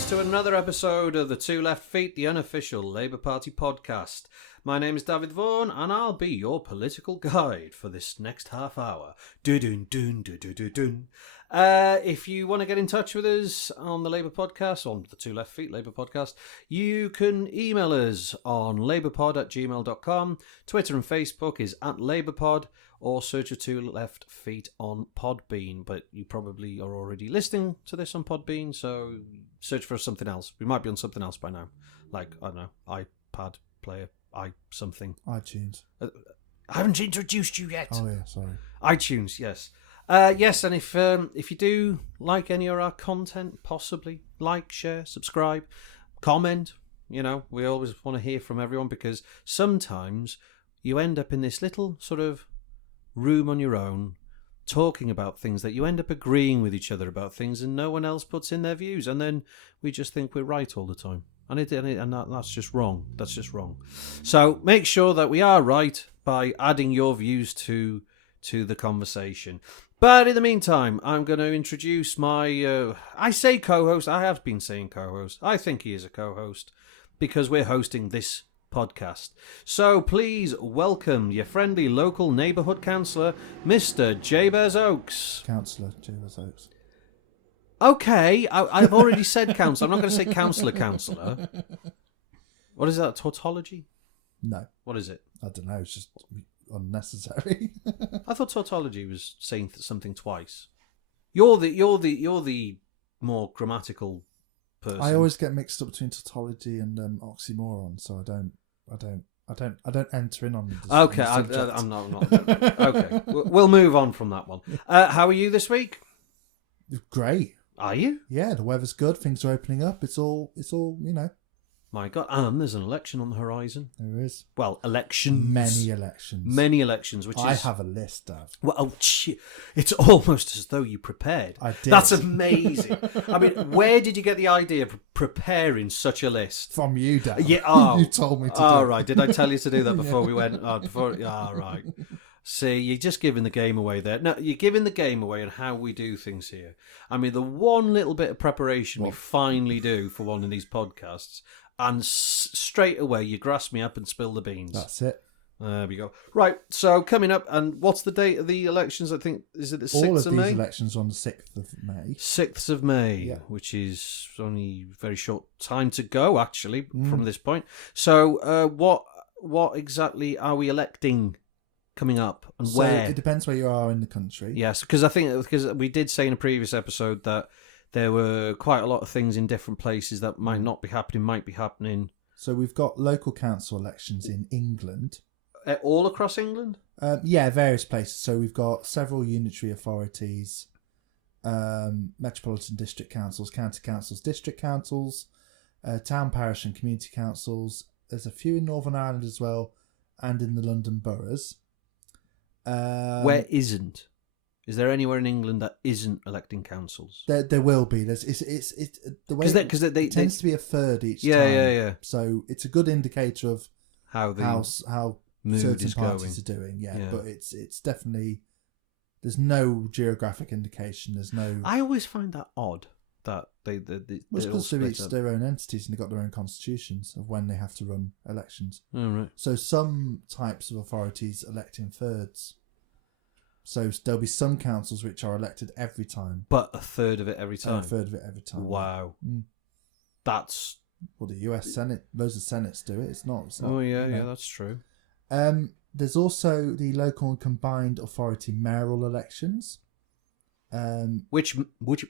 lads, to another episode of the Two Left Feet, the unofficial Labour Party podcast. My name is Dafydd Vaughan, and I'll be your political guide for this next half hour. Dun-dun-dun-dun-dun-dun-dun. If you want to get in touch with us on the Labour podcast, on the Two Left Feet Labour podcast, you can email us on labourpod@gmail.com. Twitter and Facebook is @LabourPod, or search for Two Left Feet on Podbean. But you probably are already listening to this on Podbean, so search for something else. We might be on something else by now, like, I don't know, iPad player, something. iTunes. I haven't introduced you yet. Oh yeah, sorry. iTunes, yes. Yes, and if you do like any of our content, possibly like, share, subscribe, comment. You know, we always want to hear from everyone, because sometimes you end up in this little sort of room on your own, talking about things that you end up agreeing with each other about things, and no one else puts in their views, and then we just think we're right all the time, and that's just wrong. That's just wrong. So make sure that we are right by adding your views to the conversation. But in the meantime, I'm going to introduce my I say co-host. I have been saying co-host. I think he is a co-host because we're hosting this podcast. So please welcome your friendly local neighbourhood councillor, Mr. Jabez Oakes. Councillor Jabez Oakes. Okay, I've already said councillor. I'm not going to say councillor. What is that, tautology? No. What is it? I don't know, it's just unnecessary. I thought tautology was saying something twice. You're the more grammatical person. I always get mixed up between tautology and oxymoron, so I don't enter in on the Okay, I'm not. Okay, we'll move on from that one. How are you this week? Great. Are you? Yeah, the weather's good. Things are opening up. It's all you know. My God, and there's an election on the horizon. There is. Well, elections. Many elections, which I is... have a list, Dav. Well, it's almost as though you prepared. I did. That's amazing. I mean, where did you get the idea of preparing such a list? From you, Dav. Yeah. Oh, you told me to do. All right. Did I tell you to do that before we went? All right. See, you're just giving the game away there. No, you're giving the game away on how we do things here. I mean, the one little bit of preparation we finally do for one of these podcasts, and straight away you grasp me up and spill the beans. That's it. There we go. Right, so coming up, and what's the date of the elections? I think, is it the 6th of May? All of these elections are on the 6th of May. 6th of May, yeah. Which is only a very short time to go, actually, from this point. So what exactly are we electing coming up, and where? It depends where you are in the country. Yes, because we did say in a previous episode that there were quite a lot of things in different places that might not be happening, might be happening. So we've got local council elections in England. All across England? Yeah, various places. So we've got several unitary authorities, metropolitan district councils, county councils, district councils, town, parish and community councils. There's a few in Northern Ireland as well, and in the London boroughs. Where isn't? Is there anywhere in England that isn't electing councils? There will be. It's the way because it tends to be a third each time. Yeah. So it's a good indicator of how certain parties are doing. Yeah, but it's definitely, there's no geographic indication. There's no. I always find that odd that they because they're each their own entities and they've got their own constitutions of when they have to run elections. Oh, right. So some types of authorities elect in thirds. So there'll be some councils which are elected every time. But a third of it every time? A third of it every time. Wow. That's... Well, the US Senate, loads of Senates do it. It's not oh, yeah, that's true. There's also the local and combined authority mayoral elections. Which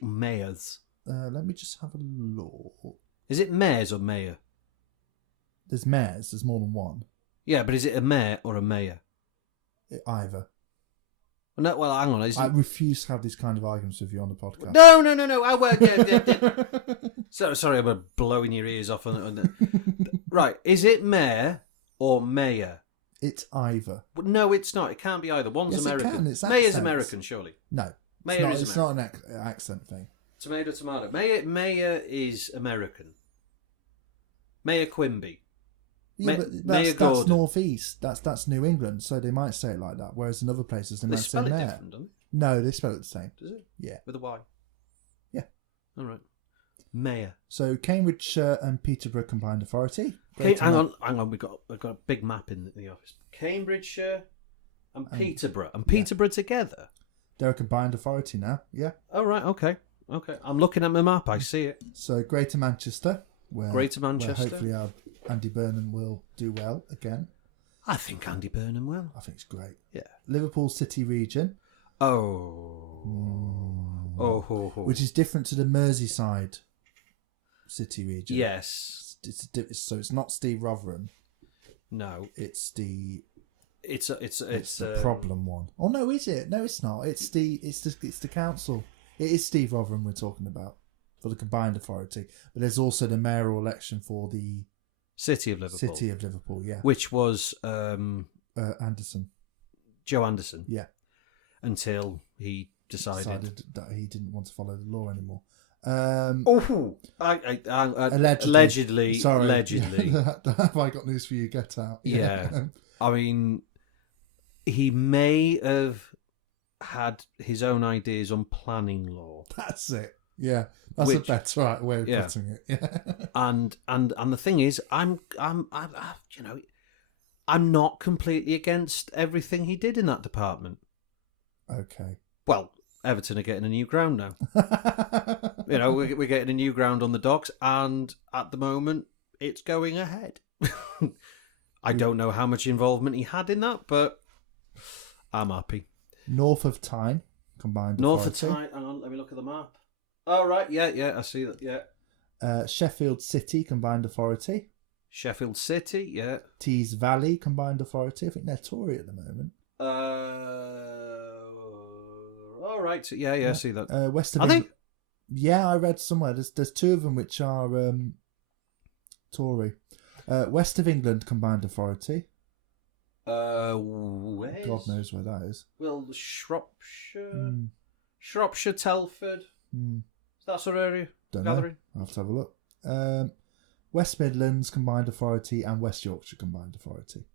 mayors? Let me just have a look. Is it mayors or mayor? There's mayors. There's more than one. Yeah, but is it a mayor or a mayor? Either. No, well, hang on. I refuse to have these kind of arguments with you on the podcast. No. I work. Yeah. Sorry, I'm blowing your ears off. Right, is it mayor or mayor? It's either. No, it's not. It can't be either. One's American. It can. It's Mayor's American, surely. No, It's not an accent thing. Tomato. Mayor is American. Mayor Quimby. Yeah, but that's northeast. That's New England, so they might say it like that. Whereas in other places, they might say mayor. They spell it different, don't they? No, they spell it the same. Does it? Yeah. With a Y? Yeah. All right. Mayor. So Cambridgeshire and Peterborough Combined Authority. Hang on. We've got a big map in the office. Cambridgeshire and Peterborough. And Peterborough together? They're a combined authority now, yeah. Oh, right, okay. I'm looking at my map, I see it. So Greater Manchester. Where hopefully our Andy Burnham will do well again. I think Andy Burnham will. I think it's great. Yeah. Liverpool City Region. Which is different to the Merseyside City Region. Yes. So it's not Steve Rotherham. No. It's the the problem one. Oh no, is it? No, it's not. It's the council. It is Steve Rotherham we're talking about for the combined authority. But there's also the mayoral election for the City of Liverpool. Yeah. Which was Anderson. Joe Anderson. Yeah. Until he decided that he didn't want to follow the law anymore. Allegedly. Sorry. Allegedly. Have I got news for you? Get out. Yeah. I mean, he may have had his own ideas on planning law. That's it. Yeah, that's a better way of putting it. Yeah. And the thing is, I'm not completely against everything he did in that department. Okay. Well, Everton are getting a new ground now. We're getting a new ground on the docks, and at the moment, it's going ahead. I don't know how much involvement he had in that, but I'm happy. North of Tyne, combined North authority. of Tyne, hang on, let me look at the map. Oh, right, yeah, I see that, yeah. Sheffield City, combined authority. Sheffield City, yeah. Tees Valley, combined authority. I think they're Tory at the moment. All right, so yeah, I see that. West of Are they? Yeah, I read somewhere. There's two of them which are Tory. West of England, combined authority. Where? God knows where that is. Well, Shropshire, Telford. That sort of area. Don't Gathering. know. I'll have to have a look. West Midlands combined authority and West Yorkshire combined authority.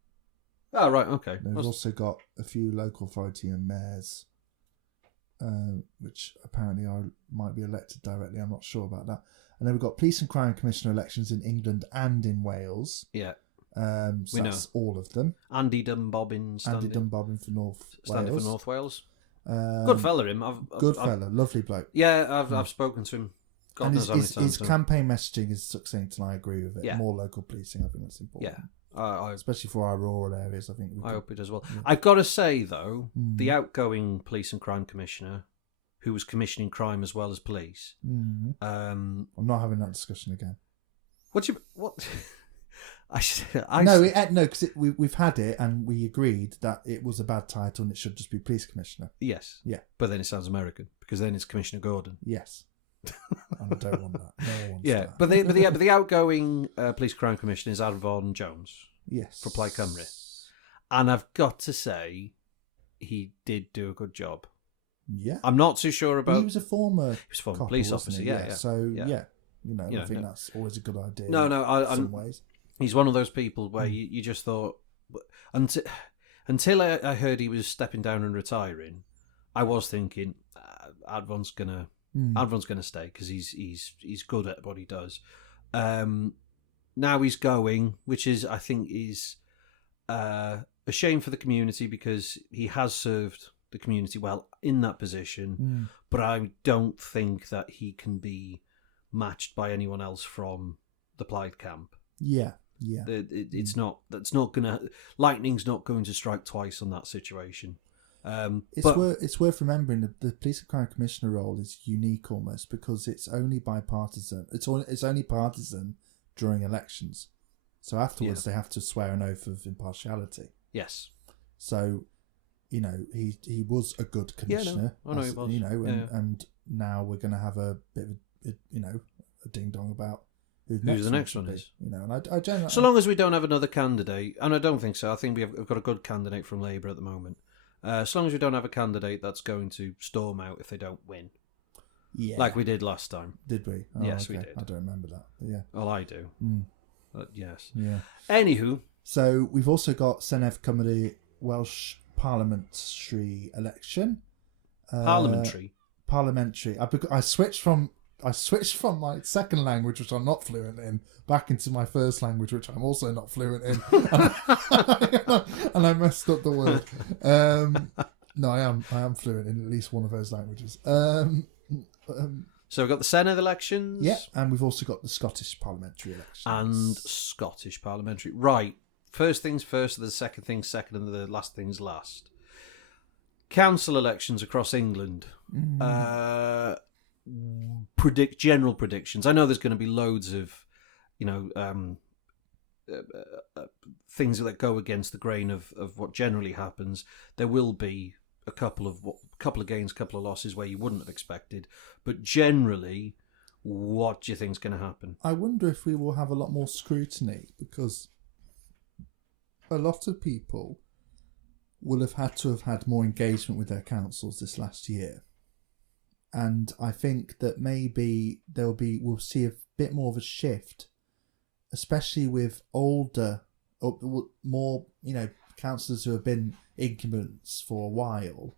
Oh, right, okay. They've also got a few local authority and mayors, which apparently might be elected directly. I'm not sure about that. And then we've got Police and Crime Commissioner elections in England and in Wales. Yeah. So that's all of them. Andy Dunbobbin for North Wales. Good fella, him. Good fella, lovely bloke. Yeah, I've spoken to him. God knows how many times. His campaign messaging is succinct, and I agree with it. Yeah. More local policing, I think that's important. Yeah. Especially for our rural areas, I think. I hope it does well. Yeah. I've got to say, though, the outgoing Police and Crime Commissioner, who was commissioning crime as well as police. I'm not having that discussion again. What? No, because we've had it and we agreed that it was a bad title and it should just be Police Commissioner. Yes. Yeah. But then it sounds American because then it's Commissioner Gordon. Yes. And I don't want that. No one wants that. But the outgoing Police Crime Commissioner is Vaughan Jones. Yes. For Plaid Cymru. And I've got to say, he did do a good job. Yeah. I'm not too sure about... He was a former police officer, yeah. So, yeah. I think that's always a good idea. No, in some ways. He's one of those people where you just thought... Until I heard he was stepping down and retiring, I was thinking, Advon's gonna stay because he's good at what he does. Now he's going, which I think is a shame for the community because he has served the community well in that position, but I don't think that he can be matched by anyone else from the Plaid camp. Yeah. It's not. That's not gonna. Lightning's not going to strike twice on that situation. It's worth remembering that the Police and Crime Commissioner role is unique almost because it's only bipartisan. It's only partisan during elections. So afterwards they have to swear an oath of impartiality. Yes. So, he was a good commissioner. Yeah, I know he was. And now we're going to have a bit of a ding dong about who the next one is. And I generally, so long as we don't have another candidate, and I don't think so. I think we've got a good candidate from Labour at the moment. So long as we don't have a candidate that's going to storm out if they don't win. Yeah. Like we did last time. Did we? Oh, yes, okay. we did. I don't remember that. But yeah. Well, I do. But yes. Yeah. Anywho. So we've also got Senedd Cymru Welsh parliamentary election. Parliamentary. I switched from I switched from my second language, which I'm not fluent in, back into my first language, which I'm also not fluent in, and I messed up the word. No, I am fluent in at least one of those languages. So we've got the Senedd elections. Yeah, and we've also got the Scottish parliamentary elections. And Scottish parliamentary. Right. First things first, the second things second, and the last things last. Council elections across England. General predictions. I know there's going to be loads of, things that go against the grain of what generally happens. There will be a couple of gains, couple of losses where you wouldn't have expected, but generally, what do you think is going to happen? I wonder if we will have a lot more scrutiny, because a lot of people will have had more engagement with their councils this last year, and I think that maybe we'll see a bit more of a shift, especially with older or more councillors who have been incumbents for a while,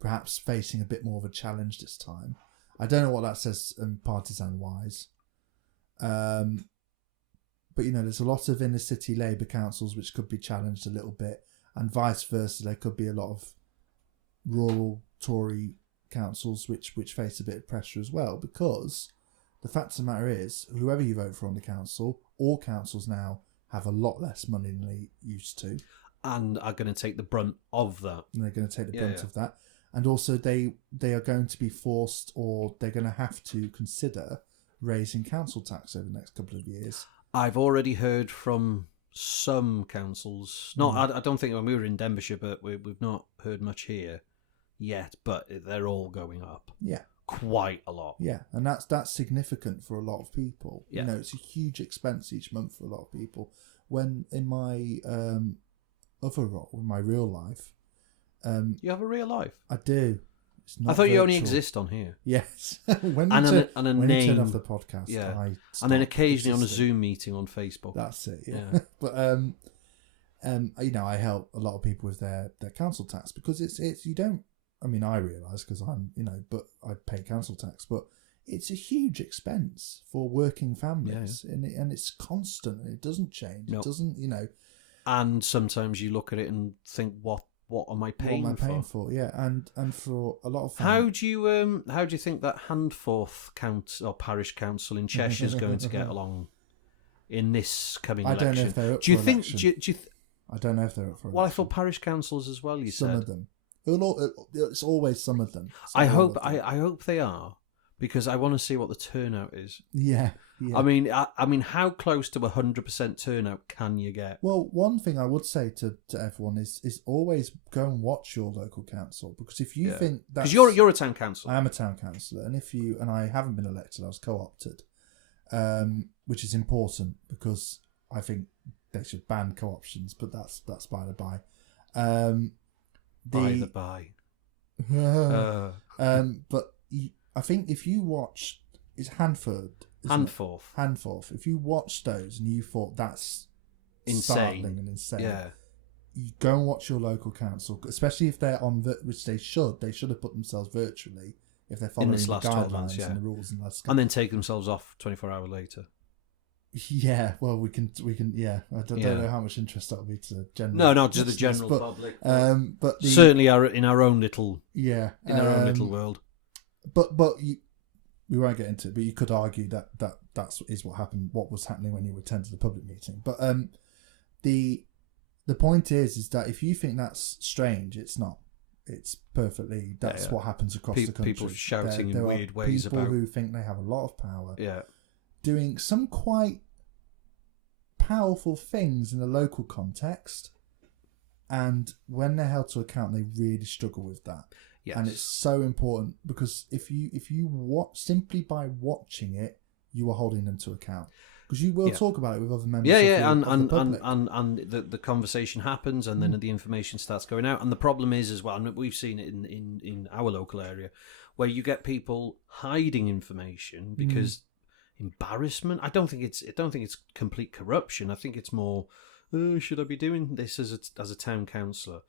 perhaps facing a bit more of a challenge this time. I don't know what that says partisan wise, but there's a lot of inner city Labour councils which could be challenged a little bit, and vice versa. There could be a lot of rural Tory councils which face a bit of pressure as well, because the fact of the matter is, whoever you vote for on the council, all councils now have a lot less money than they used to, and are going to take the brunt of that. And they're going to take the brunt of that. And also they are going to be forced, or they're going to have to consider raising council tax over the next couple of years. I've already heard from some councils. I don't think when we were in Denbighshire, but we've not heard much here yet, but they're all going up. Yeah. Quite a lot. Yeah, and that's significant for a lot of people. Yeah. It's a huge expense each month for a lot of people. When in my other role, in my real life, you have a real life? I do. It's not I thought virtual. you only exist on here. Yes. when you turn off the podcast, and then occasionally on a Zoom meeting on Facebook. That's it. Yeah. But I help a lot of people with their council tax, because it's you don't. I mean, I realise because I'm, but I pay council tax, but it's a huge expense for working families, and it's constant, and it doesn't change. Nope. It doesn't, And sometimes you look at it and think, what am I paying for? What am I paying for? Yeah, and for a lot of families. How do you think that Handforth parish council in Cheshire is going to get along in this coming election? I don't know if they're up do you for think? Election. I don't know if they're up for election. Well, I thought parish councils as well. Some of them. It's always some of them. I hope they are, because I want to see what the turnout is. Yeah. I mean, how close to 100% turnout can you get? Well, one thing I would say to everyone is always go and watch your local council, because if you think that, because you're a town councillor. I am a town councillor, and I haven't been elected. I was co-opted, which is important, because I think they should ban co-options, but that's by the by. By the by. But I think if you watch, it's Handforth. If you watch those and you thought that's startling and insane, you go and watch your local council, especially if they're on, which they should have put themselves virtually if they're following the guidelines and the rules and then take themselves off 24 hours later. Yeah, well, we can. Yeah, I don't know how much interest that will be to general. No, not to the general public. But certainly in our own little our own little world. But we won't get into it. But you could argue that is what happened. What was happening when you attended the public meeting. But the point is that if you think that's strange, it's not. It's perfectly. That's what happens across the country. People shouting in weird ways people about who think they have a lot of power. Yeah. Doing some quite powerful things in a local context, and when they're held to account, they really struggle with that. Yes. And it's so important, because if you watch, simply by watching it, you are holding them to account, because you will talk about it with other members. And the conversation happens, and then the information starts going out. And the problem is as well, and we've seen it in our local area, where you get people hiding information because. Embarrassment. I don't think it's complete corruption. I think it's more, should I be doing this as a town councillor?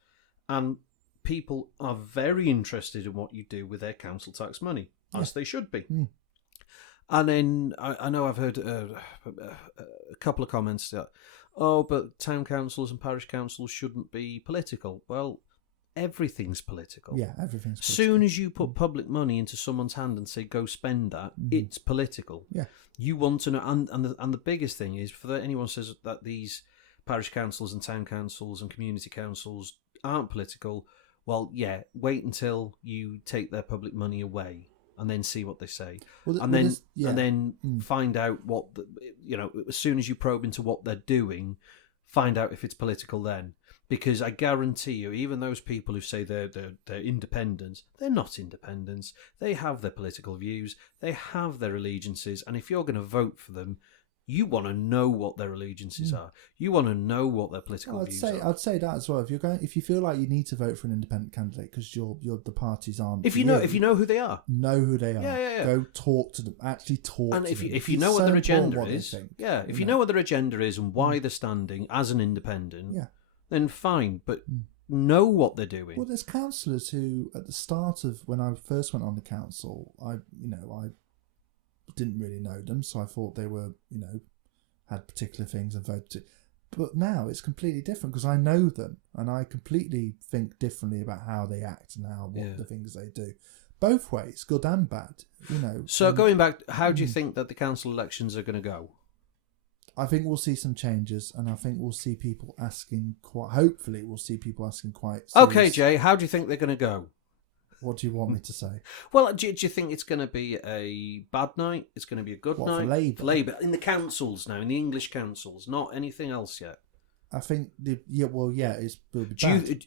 And people are very interested in what you do with their council tax money, as they should be. And then I know I've heard a couple of comments that, but town councils and parish councils shouldn't be political. Well, everything's political. Yeah, everything's political. Soon as you put public money into someone's hand and say, go spend that, it's political. Yeah. You want to know, and the biggest thing is, for anyone who says that these parish councils and town councils and community councils aren't political, well, yeah, wait until you take their public money away and then see what they say. And then find out what, as soon as you probe into what they're doing, find out if it's political then. Because I guarantee you, even those people who say they're independents, they're not independents. They have their political views, they have their allegiances, and if you're going to vote for them, you want to know what their allegiances are. You want to know what their political views are. I'd say that as well. If you feel like you need to vote for an independent candidate because the parties aren't. If you know who they are, Yeah. Go talk to them. Actually talk. And to them. if you know what their agenda is, if you know what their agenda is and why they're standing as an independent, then fine. But know what they're doing. Well, there's councillors who, at the start of when I first went on the council, I didn't really know them, so I thought they were, had particular things and voted. But now it's completely different because I know them and I completely think differently about how they act and what the things they do. Both ways, good and bad, So going back, how do you think that the council elections are going to go? I think we'll see some changes, and I think we'll see people asking hopefully we'll see people asking quite serious. Okay, Jay, how do you think they're going to go? What do you want me to say? Well, do you think it's going to be a bad night? It's going to be a good night? For Labour? In the councils now, in the English councils, not anything else yet. I think, it will be bad.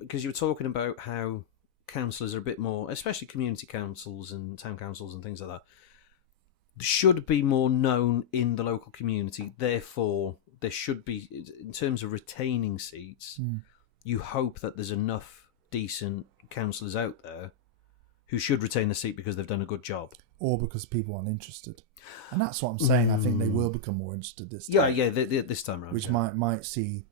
Because you were talking about how councillors are a bit more, especially community councils and town councils and things like that, should be more known in the local community. Therefore, there should be, in terms of retaining seats, you hope that there's enough decent councillors out there who should retain the seat because they've done a good job, or because people aren't interested. And that's what I'm saying. I think they will become more interested this time. This time around, which might see.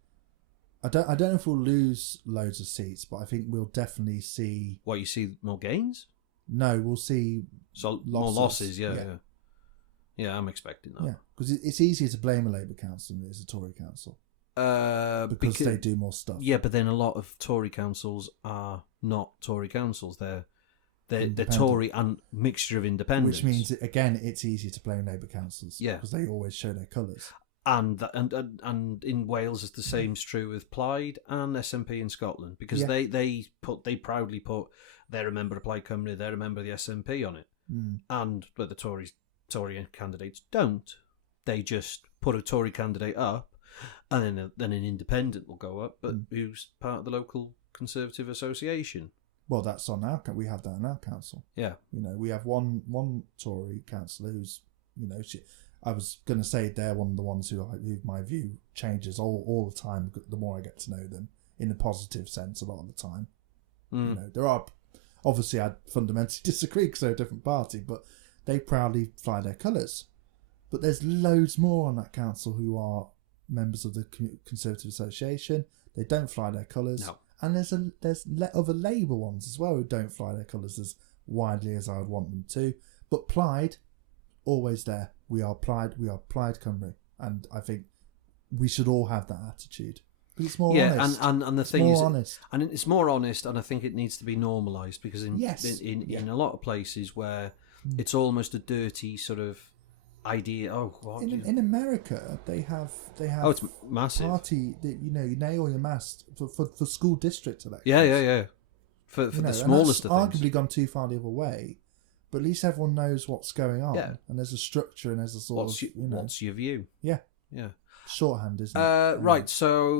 I don't know if we'll lose loads of seats, but I think we'll definitely see. What, you see more gains? No, we'll see more losses. Yeah, I'm expecting that. Yeah, because it's easier to blame a Labour council than it is a Tory council. Because they do more stuff. Yeah, but then a lot of Tory councils are not Tory councils. They're Tory and mixture of independents. Which means, again, it's easier to blame Labour councils. Yeah. Because they always show their colours. And in Wales, it's the same true with Plaid and SNP in Scotland. Because they proudly put, they're a member of Plaid Cymru, they're a member of the SNP on it. And but the Tory candidates don't. They just put a Tory candidate up, and then an independent will go up, but who's part of the local Conservative association. Well, that's on our. We have that in our council. Yeah, we have one Tory councillor who's, I was going to say they're one of the ones who my view changes all the time. The more I get to know them, in a positive sense, a lot of the time. There are obviously I fundamentally disagree because they're a different party, but they proudly fly their colours. But there's loads more on that council who are members of the Conservative Association. They don't fly their colours. No. And there's other Labour ones as well who don't fly their colours as widely as I would want them to. But Plaid, always there. We are Plaid Cymru. And I think we should all have that attitude. Because it's more honest. And the thing is, honest. And it's more honest, and I think it needs to be normalised, because in a lot of places where it's almost a dirty sort of idea. In America, they have. Oh, it's massive. Party that you nail your mast for school district elections. Yeah. For the smallest of things. Arguably gone too far the other way, but at least everyone knows what's going on. Yeah. And there's a structure and there's a sort of. What's your view? Yeah. Shorthand, isn't it? Right. So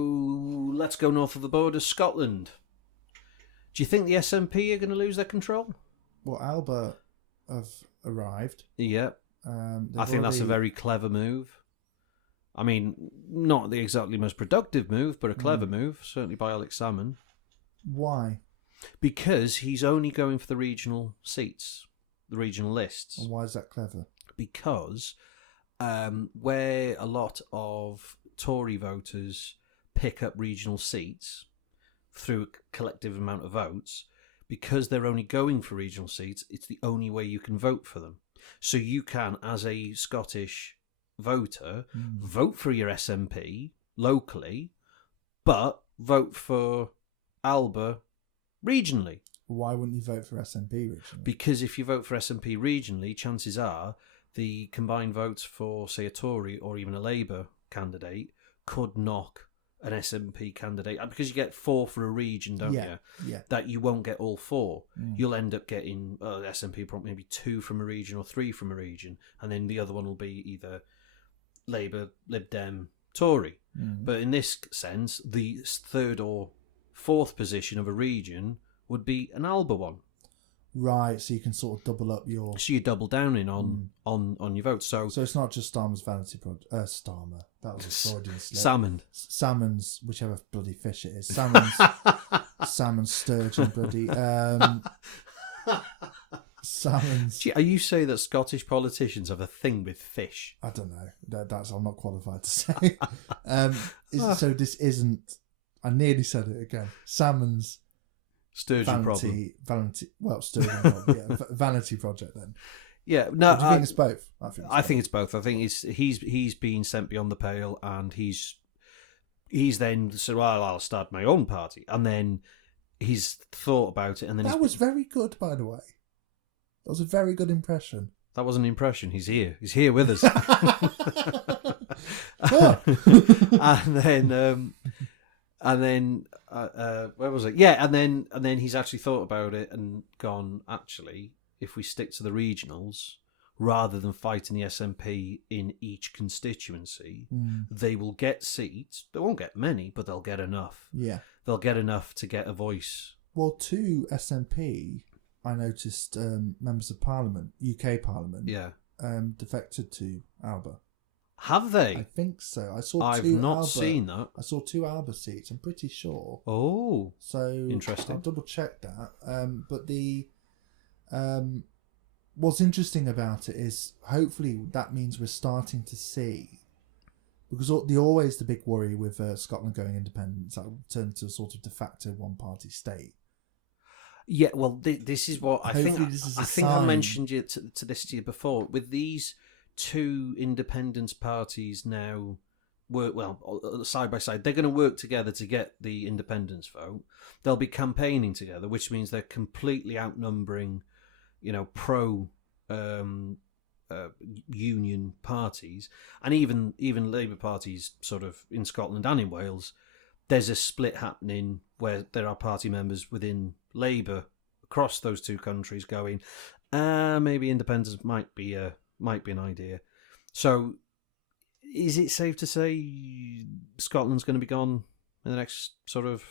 let's go north of the border, Scotland. Do you think the SNP are going to lose their control? Well, Alba have arrived. Yeah. I think that's a very clever move. I mean, not the exactly most productive move, but a clever move, certainly by Alex Salmon. Why? Because he's only going for the regional seats, the regional lists. And why is that clever? Because where a lot of Tory voters pick up regional seats through a collective amount of votes, because they're only going for regional seats, it's the only way you can vote for them. So you can, as a Scottish voter, vote for your SNP locally, but vote for Alba regionally. Why wouldn't you vote for SNP regionally? Because if you vote for SNP regionally, chances are the combined votes for, say, a Tory or even a Labour candidate could knock an SNP candidate, because you get 4 for a region, don't you? Yeah. That you won't get all 4. You'll end up getting SNP probably maybe 2 from a region or 3 from a region, and then the other one will be either Labour, Lib Dem, Tory. But in this sense, the 3rd or 4th position of a region would be an Alba one. Right, so you can sort of double up your... So you double down in on your votes. So it's not just Starmer's vanity project. Starmer. That was a Freudian slip. Salmon's, whichever bloody fish it is. Salmon's sturgeon bloody... Salmon's... Are you saying that Scottish politicians have a thing with fish? I don't know. That's I'm not qualified to say. So this isn't... I nearly said it again. Salmon's... Sturgeon problem. Sturgeon problem. Yeah, vanity project then. Yeah, no. Do you think it's both? I think it's both. I think he's been sent beyond the pale, and he's then said, "Well, I'll start my own party," and then he's thought about it, and then that was very good, by the way. That was a very good impression. That was an impression. He's here. He's here with us. And then where was it? Yeah, and then he's actually thought about it and gone, actually, if we stick to the regionals rather than fighting the SNP in each constituency, they will get seats. They won't get many, but they'll get enough. Yeah, they'll get enough to get a voice. Well, to SNP, I noticed members of Parliament, UK Parliament, defected to Alba. Have they? I think so. I've not seen that. I saw 2 Alba seats, I'm pretty sure. Oh. So interesting. I'll double check that. But the what's interesting about it is hopefully that means we're starting to see, because always the big worry with Scotland going independent is that will turn to a sort of de facto one-party state. Yeah, well, this is what hopefully I think I mentioned it to you before. With these 2 independence parties now work side by side. They're going to work together to get the independence vote. They'll be campaigning together, which means they're completely outnumbering, pro union parties, and even Labour parties sort of in Scotland and in Wales. There's a split happening where there are party members within Labour across those 2 countries going, maybe independence might be an idea. So is it safe to say Scotland's going to be gone in the next sort of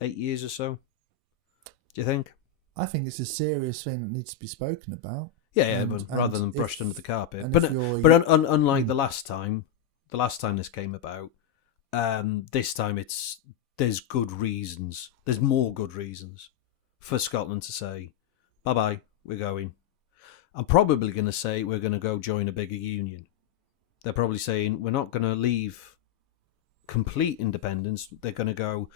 8 years or so? Do you think? I think it's a serious thing that needs to be spoken about. Yeah, but rather than brushed under the carpet. But unlike the last time this came about, this time there's good reasons. There's more good reasons for Scotland to say, bye-bye, we're going. I'm probably going to say we're going to go join a bigger union. They're probably saying we're not going to leave complete independence. They're going to go,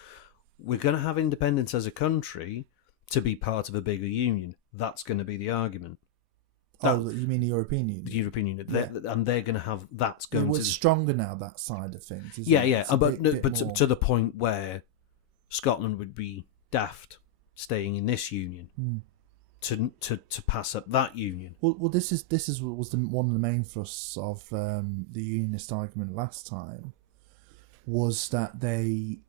we're going to have independence as a country to be part of a bigger union. That's going to be the argument. You mean the European Union? The European Union. Yeah. And they're going to have, that's going to... It's stronger now, that side of things, isn't it? Yeah. But to the point where Scotland would be daft staying in this union. To pass up that union. Well, this was one of the main thrusts of the unionist argument last time, was that they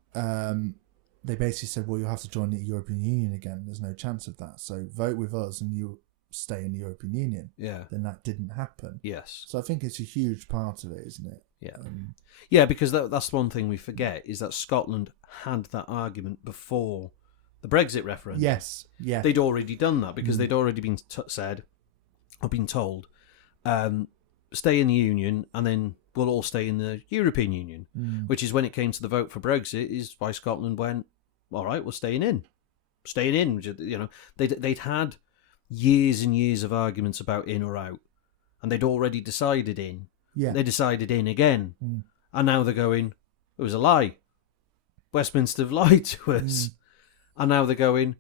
basically said, well, you have to join the European Union again. There's no chance of that. So vote with us and you stay in the European Union. Yeah. Then that didn't happen. Yes. So I think it's a huge part of it, isn't it? Yeah. Because that's one thing we forget, is that Scotland had that argument before the Brexit referendum. Yes, yeah. They'd already done that because they'd already been been told, stay in the Union and then we'll all stay in the European Union, which is when it came to the vote for Brexit, is why Scotland went, all right, we're staying in. They'd had years and years of arguments about in or out, and they'd already decided in. Yeah. They decided in again, and now they're going, it was a lie. Westminster have lied to us. And now they're going,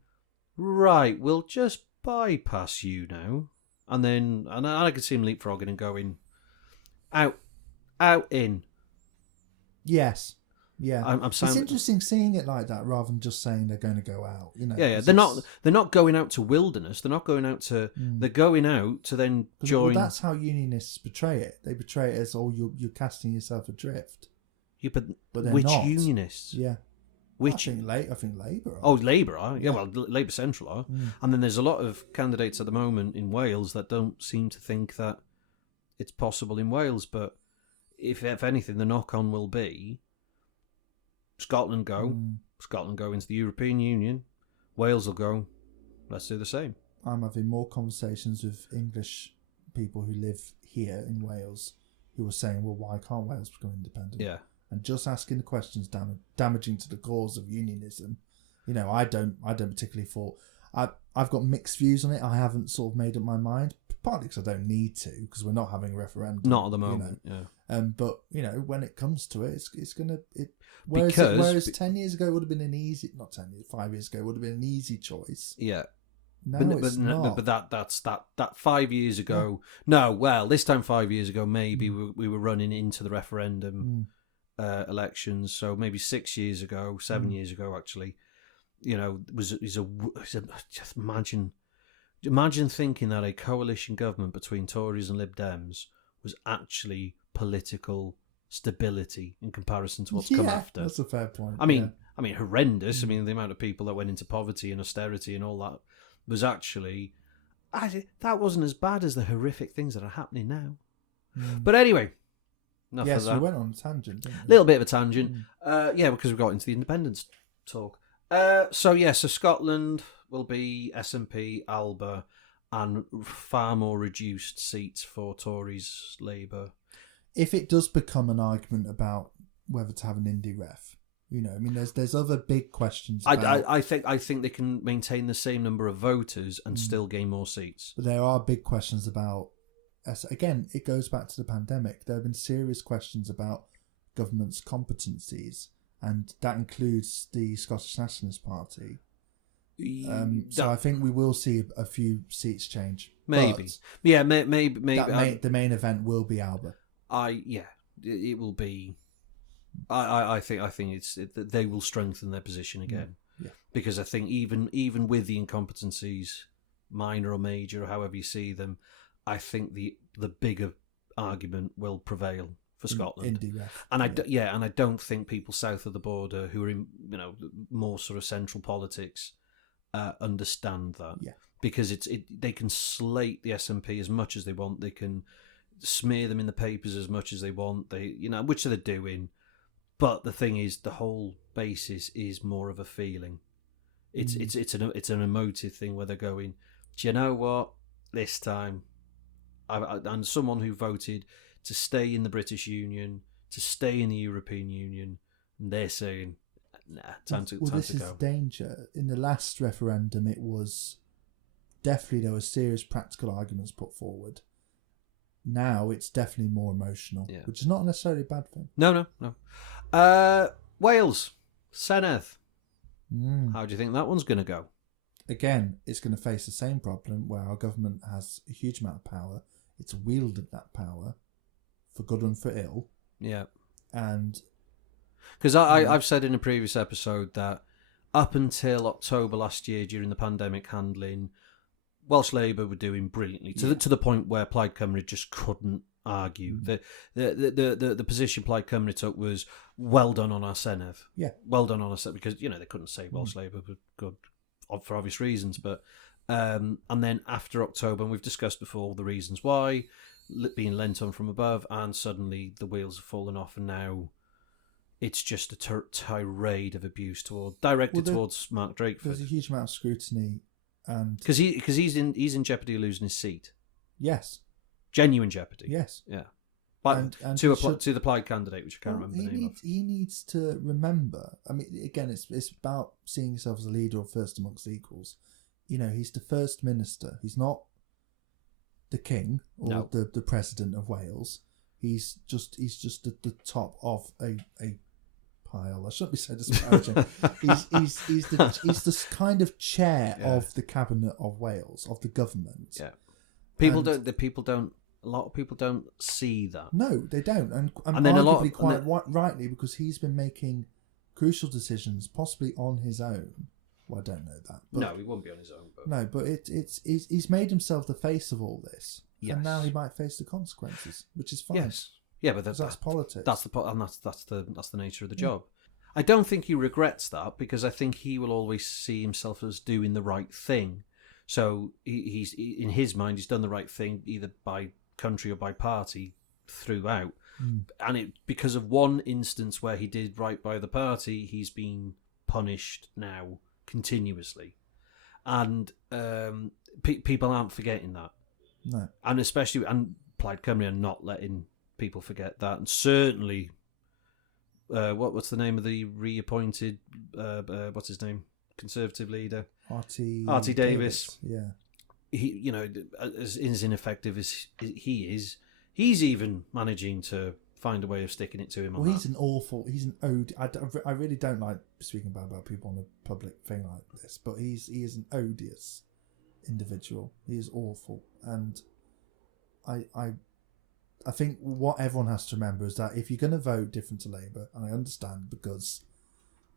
right, we'll just bypass you now. and I could see him leapfrogging and going out, in. Yes. Yeah. It's interesting seeing it like that rather than just saying they're going to go out. Yeah. They're not going out to wilderness. They're not going out to. They're going out to then join. Well, that's how unionists portray it. They portray it as, you're casting yourself adrift. Yeah, but they're which not. Unionists? Yeah. Which I think Labour are. Oh, Labour are. Yeah, well, Labour Central are. And then there's a lot of candidates at the moment in Wales that don't seem to think that it's possible in Wales. But if anything, the knock-on will be Scotland go. Scotland go into the European Union. Wales will go, let's do the same. I'm having more conversations with English people who live here in Wales who are saying, well, why can't Wales become independent? Yeah. And just asking the questions damaging to the cause of unionism. I don't particularly fall. I've got mixed views on it. I haven't sort of made up my mind, partly because I don't need to, because we're not having a referendum. Not at the moment, But, when it comes to it, it's going to... Whereas 10 years ago would have been an easy... Not 10 years, 5 years ago would have been an easy choice. Yeah. No, it's not. But that 5 years ago... Yeah. No, well, this time 5 years ago, maybe we were running into the referendum elections. So maybe 6 years ago, 7 years ago, actually, just imagine thinking that a coalition government between Tories and Lib Dems was actually political stability in comparison to what's come after. That's a fair point. I mean, horrendous. I mean, the amount of people that went into poverty and austerity and all that was actually... that wasn't as bad as the horrific things that are happening now. But anyway, enough of that. We went on a tangent, didn't we? Little bit of a tangent. Because we got into the independence talk. So Scotland will be SNP, Alba, and far more reduced seats for Tories, Labour. If it does become an argument about whether to have an indie ref, there's other big questions. I think they can maintain the same number of voters and still gain more seats. But there are big questions about. Again, it goes back to the pandemic. There have been serious questions about government's competencies, and that includes the Scottish Nationalist Party. So I think we will see a few seats change. Maybe. Maybe. The main event will be Alba. It will be. I think they will strengthen their position again. Yeah. Because I think even with the incompetencies, minor or major, or however you see them, I think the bigger argument will prevail for Scotland. Indie ref. And I don't think people south of the border who are in more sort of central politics understand that. Yeah. Because they can slate the SNP as much as they want. They can smear them in the papers as much as they want. Which they're doing. But the thing is, the whole basis is more of a feeling. It's an emotive thing where they're going, do you know what? This time, I'm someone who voted to stay in the British Union, to stay in the European Union, and they're saying, nah, time to go. This is danger. In the last referendum, it was definitely there were serious practical arguments put forward. Now it's definitely more emotional, which is not necessarily a bad thing. No. Wales, Senedd. How do you think that one's going to go? Again, it's going to face the same problem where our government has a huge amount of power. It's wielded that power for good and for ill. Yeah. And because I've said in a previous episode that up until October last year, during the pandemic handling, Welsh Labour were doing brilliantly to the point where Plaid Cymru just couldn't argue. The position Plaid Cymru took was well done on our Senedd. Yeah. Well done on us, because they couldn't say Welsh Labour were good for obvious reasons, but and then after October, and we've discussed before the reasons why, being lent on from above, and suddenly the wheels have fallen off, and now it's just a tirade of abuse directed towards Mark Drakeford. There's a huge amount of scrutiny, and because he's in jeopardy of losing his seat. Yes, genuine jeopardy. Yes, yeah. But and to the Plaid candidate, which I can't remember the name of. He needs to remember. I mean, again, it's about seeing yourself as a leader or first amongst equals. He's the first minister. He's not the king or the president of Wales. He's just at the top of a pile. I shouldn't be so disparaging. he's the kind of chair of the cabinet of Wales, of the government. Yeah. People don't. A lot of people don't see that. No, they don't, and then arguably quite rightly, because he's been making crucial decisions, possibly on his own. Well, I don't know that. But, no, he won't be on his own. But... No, but he's made himself the face of all this, yes. and now he might face the consequences, which is fine. Yes, yeah, but that's politics. That's the nature of the job. I don't think he regrets that, because I think he will always see himself as doing the right thing. So he's in his mind, he's done the right thing either by country or by party throughout, and because of one instance where he did right by the party, he's been punished now continuously, and people aren't forgetting that. No, and especially Plaid Cymru are not letting people forget that, and certainly, what's the name of the reappointed what's his name, Conservative leader, Artie Davis. Yeah. He, as ineffective as he is, he's even managing to find a way of sticking it to him. Well, he's an ode. I really don't like speaking about people on a public thing like this, but he is an odious individual. He is awful, and I think what everyone has to remember is that if you're going to vote different to Labour, and I understand because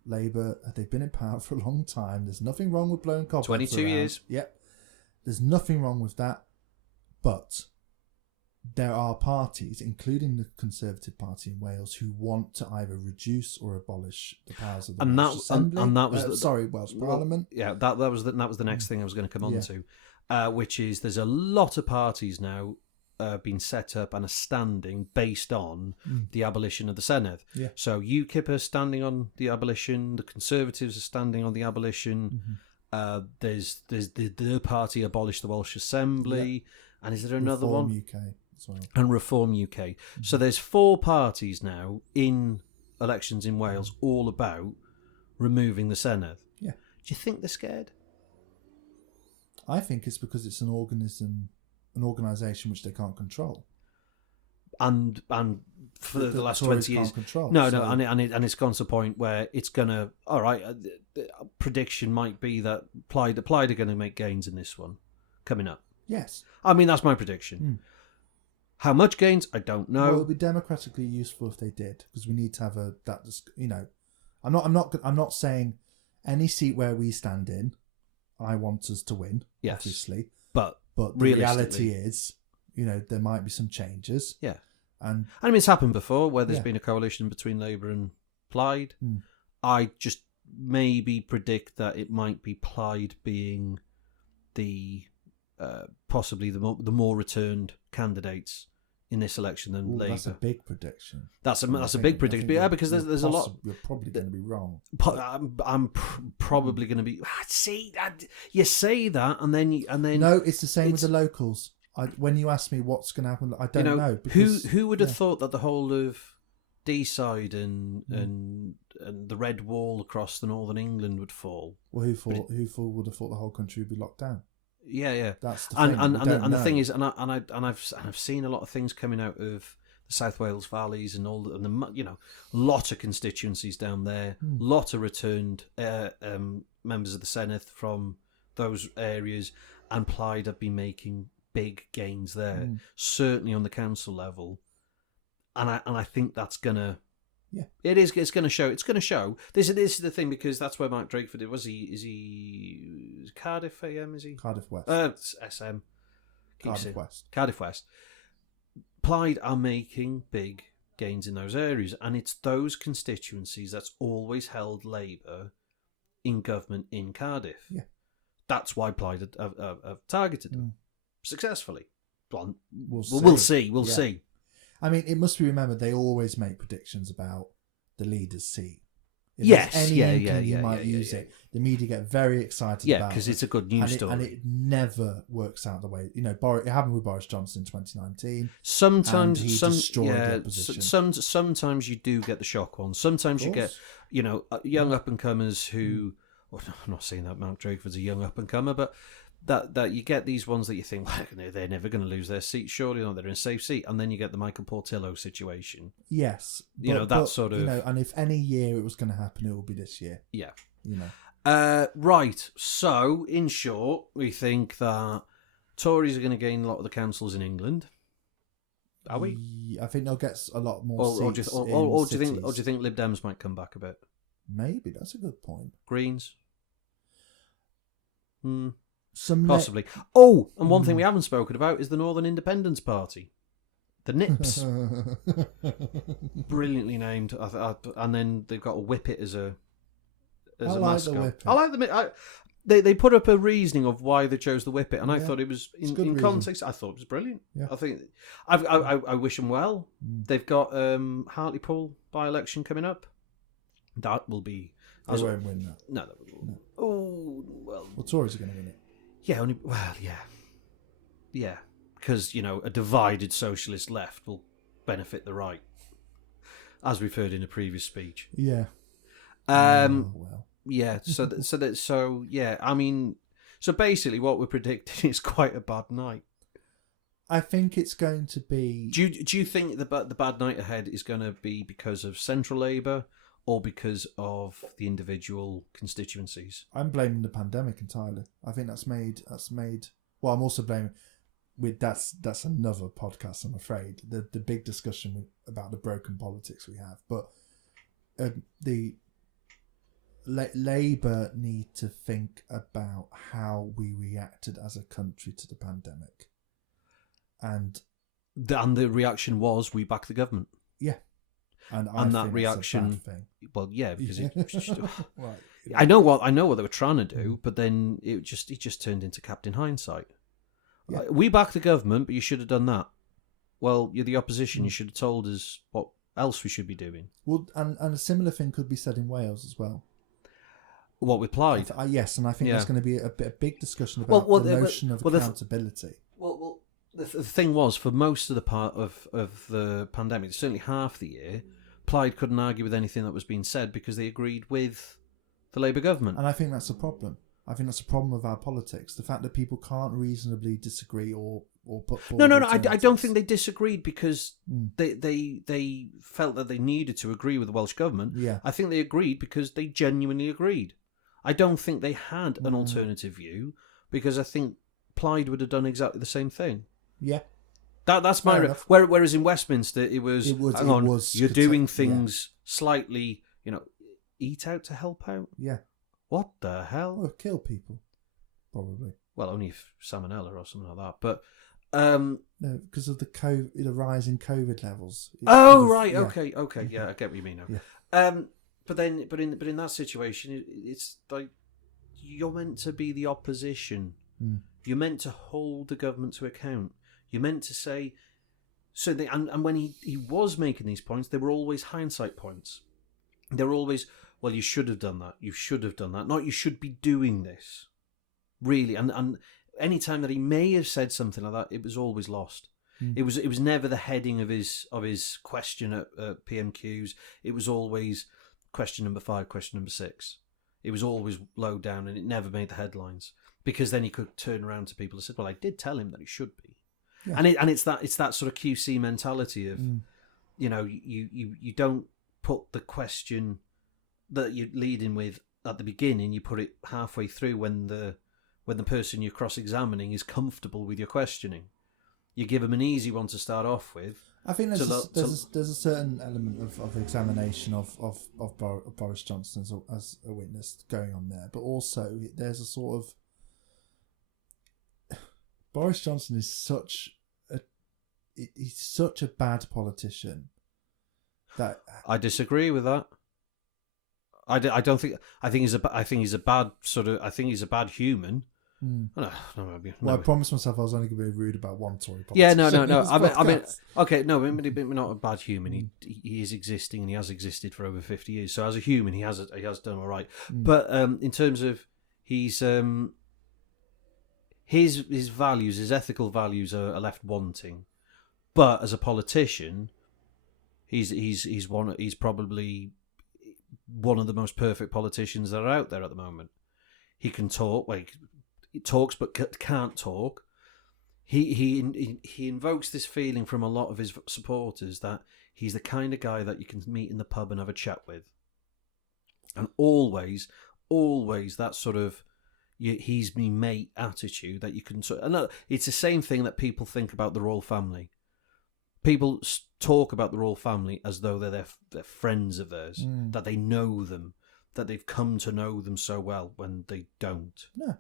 Labour, they've been in power for a long time. There's nothing wrong with blowing cobwebs 22 around. years. Yep. There's nothing wrong with that, but there are parties, including the Conservative Party in Wales, who want to either reduce or abolish the powers of the Welsh Assembly. And that was Welsh Parliament. Yeah, that was the next thing I was going to come on to, which is there's a lot of parties now been set up and are standing based on the abolition of the Senedd. Yeah. So UKIP are standing on the abolition. The Conservatives are standing on the abolition. Mm-hmm. There's the party abolished the Welsh Assembly, and is there another Reform one? UK as well. And Reform UK. Mm-hmm. So there's 4 parties now in elections in Wales, all about removing the Senedd. Yeah. Do you think they're scared? I think it's because it's an organisation which they can't control. And for the last Tories 20 years, can't control, no, so. and it's gone to a point where it's gonna. All right, the prediction might be that Plaid are going to make gains in this one coming up. Yes, I mean that's my prediction. How much gains, I don't know. Well, it would be democratically useful if they did, because we need to have I'm not saying any seat where we stand in, I want us to win. Yes, obviously, but the reality is, there might be some changes. Yeah. And I mean, it's happened before where there's been a coalition between Labour and Plaid. I just maybe predict that it might be Plaid being the possibly the more returned candidates in this election than Labour. That's a big prediction. That's a big prediction. Yeah, because there's a lot. You're probably going to be wrong. I'm probably going to be. See, you say that, and then no, it's the same with the locals. When you ask me what's going to happen, I don't know. Because, who would have thought that the whole of D-side and the Red Wall across the northern England would fall? Well, who would have thought the whole country would be locked down? Yeah. That's the thing. And the thing is, I've seen a lot of things coming out of the South Wales valleys and all the lot of constituencies down there, lot of returned members of the Senedd from those areas, and Plaid have been making big gains there, certainly on the council level, and I think that's gonna, it's gonna show. It's gonna show. This is the thing, because that's where Mark Drakeford is he Cardiff AM? Is he Cardiff West? SM. Cardiff West. Plaid are making big gains in those areas, and it's those constituencies that's always held Labour in government in Cardiff. Yeah, that's why Plaid have targeted them. Successfully. We'll see. We'll see. I mean, it must be remembered they always make predictions about the leader's seat. If yes, you might use it. The media get very excited about it. because it's a good news story. And it never works out the way. It happened with Boris Johnson in 2019. Sometimes he destroyed the opposition. Sometimes you do get the shock ones. Sometimes you get, young up-and-comers who... Well, I'm not saying that Mark Drakeford's a young up-and-comer, but that you get these ones that you think, well, they're never going to lose their seat, surely not, they're in a safe seat, and then you get the Michael Portillo situation. Yes. Sort of... and if any year it was going to happen, it will be this year. Yeah. Right, so, in short, we think that Tories are going to gain a lot of the councils in England. Are we? I think they'll get a lot more seats or do you think Lib Dems might come back a bit? Maybe, that's a good point. Greens? Some possibly. And one thing we haven't spoken about is the Northern Independence Party. The Nips. Brilliantly named. And then they've got a whippet as a mascot. I like the They put up a reasoning of why they chose the whippet, and I thought it was in context. I thought it was brilliant. Yeah. I think I wish them well. They've got Hartlepool by-election coming up. That will be. They won't win that. No. Oh well. Well, Tories are going to win it. Yeah. Yeah. Because a divided socialist left will benefit the right, as we've heard in a previous speech. Yeah. Well. Yeah, so I mean, so basically what we're predicting is quite a bad night. I think it's going to be... Do you think the bad night ahead is going to be because of central Labour or because of the individual constituencies? I'm blaming the pandemic entirely. I think that's made... Well, I'm also blaming... That's another podcast, I'm afraid. The big discussion about the broken politics we have. But Labour need to think about how we reacted as a country to the pandemic. And the reaction was, we back the government. Yeah. And that reaction... Well, yeah, because right. I know what they were trying to do, but then it just turned into Captain Hindsight. Yeah. We back the government, but you should have done that. Well, you're the opposition. You should have told us what else we should be doing. Well, and a similar thing could be said in Wales as well. What, with Plaid? Yes, and I think there's going to be a big discussion about the notion of accountability. The thing was, for most of the part of the pandemic, certainly half the year, Plaid couldn't argue with anything that was being said because they agreed with the Labour government. And I think that's a problem. I think that's a problem of our politics. The fact that people can't reasonably disagree or put forward... No. I don't think they disagreed because they felt that they needed to agree with the Welsh government. Yeah. I think they agreed because they genuinely agreed. I don't think they had an alternative view because I think Plaid would have done exactly the same thing. Yeah. That's my... Whereas in Westminster, it was you're doing things slightly, eat out to help out. Yeah. What the hell? Well, kill people, probably. Well, only if salmonella or something like that. But no, because of the rise in COVID levels. Right. Yeah. Okay. Yeah, I get what you mean now. Yeah. But in that situation, it's like you're meant to be the opposition. You're meant to hold the government to account. You're meant to say. So and when he was making these points, they were always hindsight points. They were always, well, you should have done that. You should have done that. Not you should be doing this. Really. And any time that he may have said something like that, it was always lost. It was never the heading of his question at PMQs. It was always question number 5, question number 6. It was always low down and it never made the headlines. Because then he could turn around to people and say, well, I did tell him that he should be. Yeah. And it's that sort of QC mentality of, you don't put the question that you're leading with at the beginning, you put it halfway through when the person you're cross-examining is comfortable with your questioning. You give them an easy one to start off with. I think there's a certain element of examination of Boris Johnson as a witness going on there, but also there's a sort of Boris Johnson is such a bad politician that I disagree with that. I think he's a bad human. No, I promised myself I was only going to be rude about one Tory politician. Yeah, no. I mean, okay, no, we're not a bad human. He is existing and he has existed for over 50 years. So as a human, he has done all right. But in terms of his values, his ethical values are left wanting. But as a politician, he's probably one of the most perfect politicians that are out there at the moment. He can talk, he talks but can't talk. He invokes this feeling from a lot of his supporters that he's the kind of guy that you can meet in the pub and have a chat with. And always that sort of, he's me mate attitude that you can. And it's the same thing that people think about the royal family. People talk about the royal family as though they're friends of theirs, that they know them, that they've come to know them so well when they don't. No.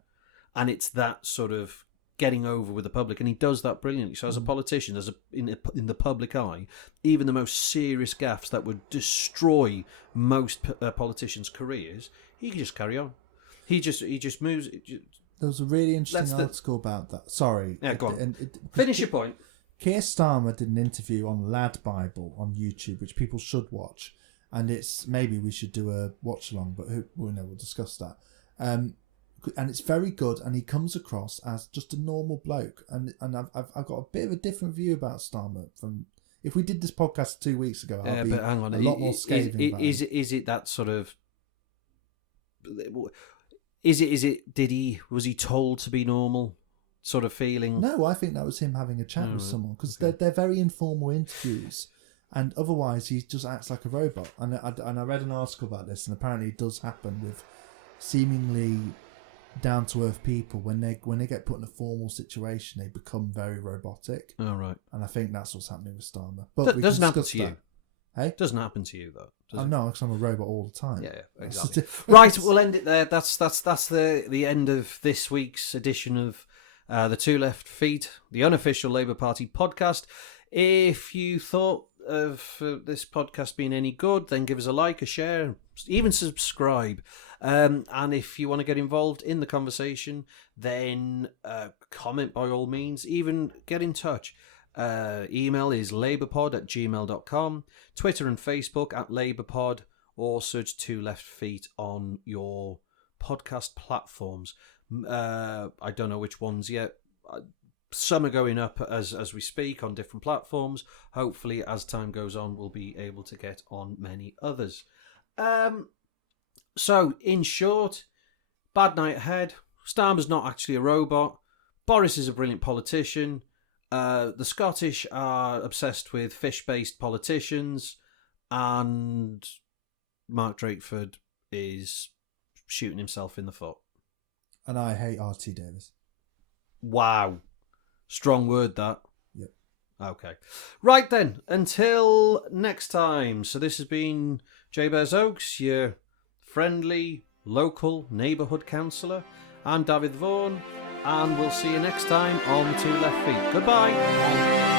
And it's that sort of getting over with the public, and he does that brilliantly. So as a politician, in the public eye, even the most serious gaffes that would destroy most politicians' careers, he can just carry on. He just moves. There was a really interesting article about that. Sorry. Yeah, go on. Finish your point. Keir Starmer did an interview on Lad Bible on YouTube, which people should watch. And maybe we should do a watch along, but we'll discuss that. And it's very good, and he comes across as just a normal bloke. And I've got a bit of a different view about Starmer from if we did this podcast 2 weeks ago. I'll be but hang on, a lot more scathing about is it that sort of? Is it? Was he told to be normal? Sort of feeling? No, I think that was him having a chat with someone, because they're very informal interviews, and otherwise he just acts like a robot. And I read an article about this, and apparently it does happen with seemingly down to earth people when they get put in a formal situation, they become very robotic. Oh, right. And I think that's what's happening with Starmer. But it doesn't happen to you. Hey, doesn't happen to you though. No, because I'm a robot all the time. Yeah, exactly. Right, we'll end it there. That's the end of this week's edition of the Two Left Feet, the unofficial Labour Party podcast. If you thought of this podcast being any good, then give us a like, a share, even subscribe. And if you want to get involved in the conversation, then comment by all means, even get in touch. Email is labourpod@gmail.com, Twitter and Facebook @labourpod, or search Two Left Feet on your podcast platforms. I don't know which ones yet. Some are going up as we speak on different platforms. Hopefully, as time goes on, we'll be able to get on many others. So, in short, bad night ahead. Starmer's not actually a robot. Boris is a brilliant politician. The Scottish are obsessed with fish-based politicians, and Mark Drakeford is shooting himself in the foot. And I hate R.T. Davis. Wow. Strong word, that. Yep. Okay. Right then, until next time. So this has been Jabez Oakes, your friendly, local neighbourhood councillor. I'm Dafydd Vaughan, and we'll see you next time on Two Left Feet. Goodbye.